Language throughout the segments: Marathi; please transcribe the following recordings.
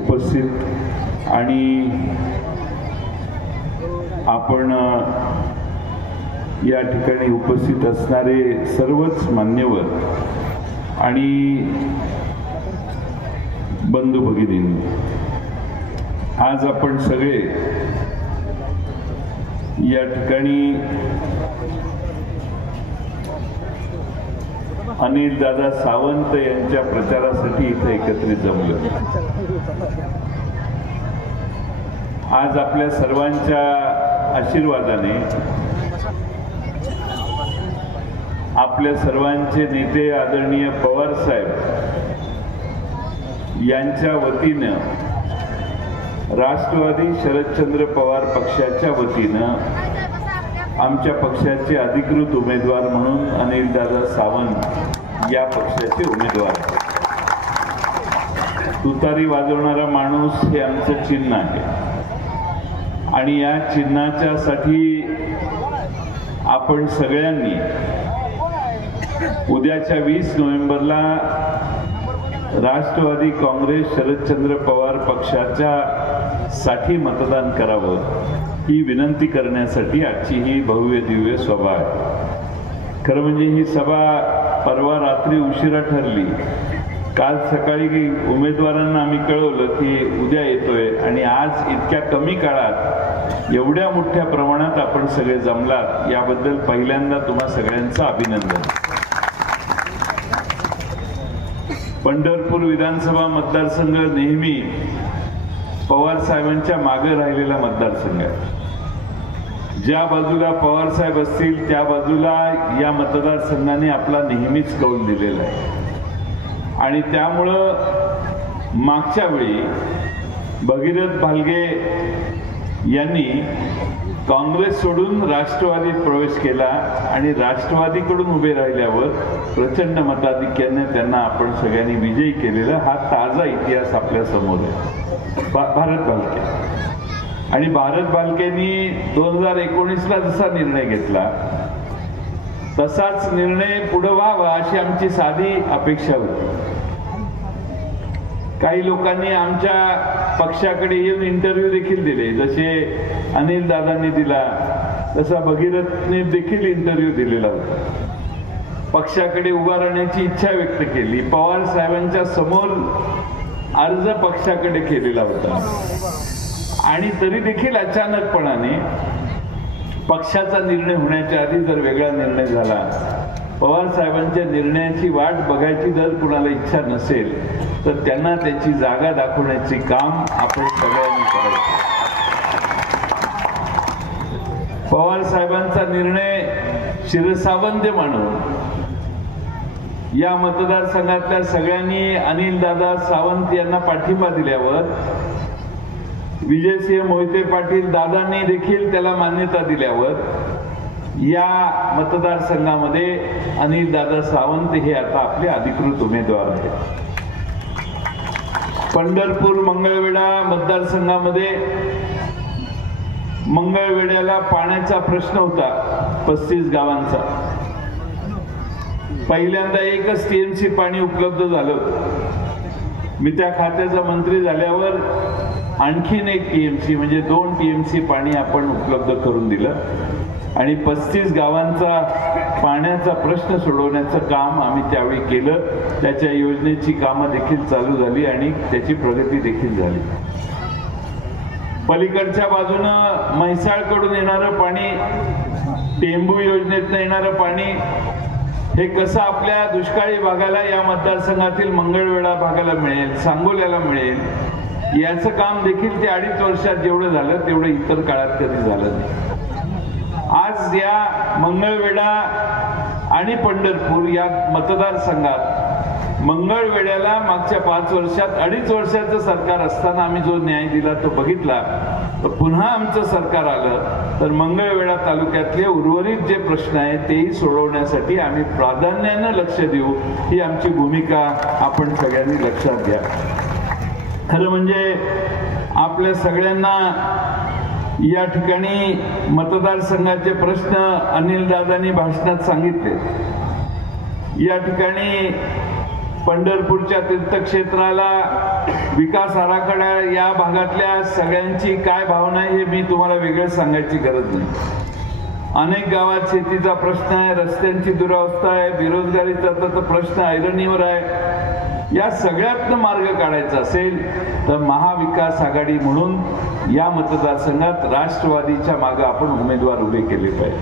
उपस्थित. आणि आपण या ठिकाणी उपस्थित असणारे सर्वच मान्यवर आणि बंधू भगिनींनी आज आपण सगळे या ठिकाणी अनिल दादा सावंत यांच्या प्रचारासाठी इथे एकत्रित जमलो आज आपल्या सर्वांच्या आशीर्वादाने आपल्या सर्वांचे नेते आदरणीय पवार साहेब यांच्या वतीनं राष्ट्रवादी शरदचंद्र पवार पक्षाच्या वतीनं आमच्या पक्षाचे अधिकृत उमेदवार म्हणून अनिलदादा सावंत या पक्षाचे उमेदवार तुतारी वाजवणारा माणूस हे आमचं चिन्ह आहे. आणि या चिन्हाच्या साठी आपण सगळ्यांनी उद्याच्या वीस नोव्हेंबरला राष्ट्रवादी काँग्रेस शरदचंद्र पवार पक्षाच्या साठी मतदान करावं ही विनंती करण्यासाठी आजची ही भव्य दिव्य सभा आहे. खरं म्हणजे ही सभा परवा रात्री उशिरा ठरली. काल सकाळी उमेदवारांना आम्ही कळवलं की उद्या येतोय आणि आज इतक्या कमी काळात एवढ्या मोठ्या प्रमाणात आपण सगळे जमलात याबद्दल पहिल्यांदा तुम्हा सगळ्यांचं अभिनंदन. पंढरपूर विधानसभा मतदारसंघ नेहमी पवार साहेबांच्या मागे राहिलेला मतदारसंघ आहे. ज्या बाजूला पवार साहेब असतील त्या बाजूला या मतदारसंघाने आपला नेहमीच कौल दिलेला आहे. आणि त्यामुळं मागच्या वेळी भगीरथ भालगे यांनी काँग्रेस सोडून राष्ट्रवादीत प्रवेश केला आणि राष्ट्रवादीकडून उभे राहिल्यावर प्रचंड मताधिक्याने त्यांना आपण सगळ्यांनी विजयी केलेला हा ताजा इतिहास आपल्यासमोर आहे. भा- भारत बालके. आणि भारत बालकेनी दोन हजार एकोणीसला जसा निर्णय घेतला तसाच निर्णय पुढे व्हावा अशी आमची साधी अपेक्षा होती. काही लोकांनी आमच्या पक्षाकडे येऊन इंटरव्ह्यू देखील दिले. जसे अनिल दादांनी दिला तसा भगीरथने देखील इंटरव्ह्यू दिलेला होता. पक्षाकडे उभा राहण्याची इच्छा व्यक्त केली. पवार साहेबांच्या समोर अर्ज पक्षाकडे केलेला होता. आणि तरी देखील अचानकपणाने पक्षाचा निर्णय होण्याच्या आधी जर वेगळा निर्णय झाला पवार साहेबांच्या निर्णयाची वाट बघायची जर कुणाला इच्छा नसेल तर त्यांना त्याची जागा दाखवण्याचे काम आपण सगळ्यांनी करायचं. पवार साहेबांचा निर्णय शिरसावंत मानून या मतदारसंघातल्या सगळ्यांनी अनिल दादा सावंत यांना पाठिंबा दिल्यावर विजयसिंह मोहिते पाटील दादांनी देखील त्याला मान्यता दिल्यावर या मतदारसंघामध्ये अनिल दादा सावंत हे आता आपले अधिकृत उमेदवार आहेत. पंढरपूर मंगळवेढा मतदारसंघामध्ये मंगळवेड्याला पाण्याचा प्रश्न होता पस्तीस गावांचा. पहिल्यांदा एकच टीएमसी पाणी उपलब्ध झालं. मी त्या खात्याचा मंत्री झाल्यावर आणखीन एक टीएमसी म्हणजे दोन टीएमसी पाणी आपण उपलब्ध करून दिलं. आणि पस्तीस गावांचा पाण्याचा प्रश्न सोडवण्याचं काम आम्ही त्यावेळी केलं. त्याच्या योजनेची कामं देखील चालू झाली आणि त्याची प्रगती देखील झाली. पलीकडच्या बाजूनं म्हैसाळकडून येणारं पाणी टेंबू योजनेतनं येणारं पाणी हे कसं आपल्या दुष्काळी भागाला या मतदारसंघातील मंगळवेढा भागाला मिळेल सांगोल्याला मिळेल याचं काम देखील ते अडीच वर्षात जेवढं झालं तेवढं इतर काळात कधी झालं नाही. आज या मंगळवेढा आणि पंढरपूर या मतदारसंघात मंगळवेढ्याला मागच्या पाच वर्षात अडीच वर्षाचं सरकार असताना आम्ही जो न्याय दिला तो बघितला तर पुन्हा आमचं सरकार आलं तर मंगळवेढा तालुक्यातले उर्वरित जे प्रश्न आहेत तेही सोडवण्यासाठी आम्ही प्राधान्यानं लक्ष देऊ ही आमची भूमिका आपण सगळ्यांनी लक्षात घ्या. खरं म्हणजे आपल्या सगळ्यांना या ठिकाणी मतदारसंघाचे प्रश्न अनिल दादांनी भाषणात सांगितले. या ठिकाणी पंढरपूरच्या तीर्थक्षेत्राला विकास आराखडा या भागातल्या सगळ्यांची काय भावना आहे हे मी तुम्हाला वेगळं सांगायची गरज नाही. अनेक गावात शेतीचा प्रश्न आहे रस्त्यांची दुरावस्था आहे बेरोजगारीचा तर प्रश्न ऐरणीवर आहे. या सगळ्यातनं मार्ग काढायचा असेल तर महाविकास आघाडी म्हणून या मतदारसंघात राष्ट्रवादीच्या मागे आपण उमेदवार उभे केले पाहिजे.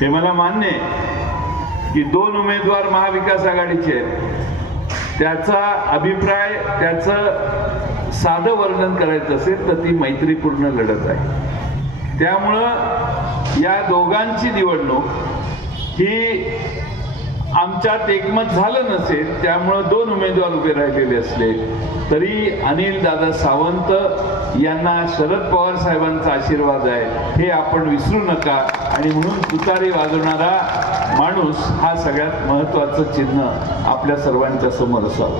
हे मला मान्य आहे की दोन उमेदवार महाविकास आघाडीचे आहेत. त्याचा अभिप्राय त्याचं साधं वर्णन करायचं असेल तर ती मैत्रीपूर्ण लढत आहे. त्यामुळं या दोघांची निवडणूक ही आमच्यात एकमत झालं नसेल त्यामुळं दोन उमेदवार उभे राहिलेले असले तरी अनिल दादा सावंत यांना शरद पवार साहेबांचा आशीर्वाद आहे हे आपण विसरू नका. आणि म्हणून तुतारी वाजवणारा माणूस हा सगळ्यात महत्वाचं चिन्ह आपल्या सर्वांच्या समोर असावं.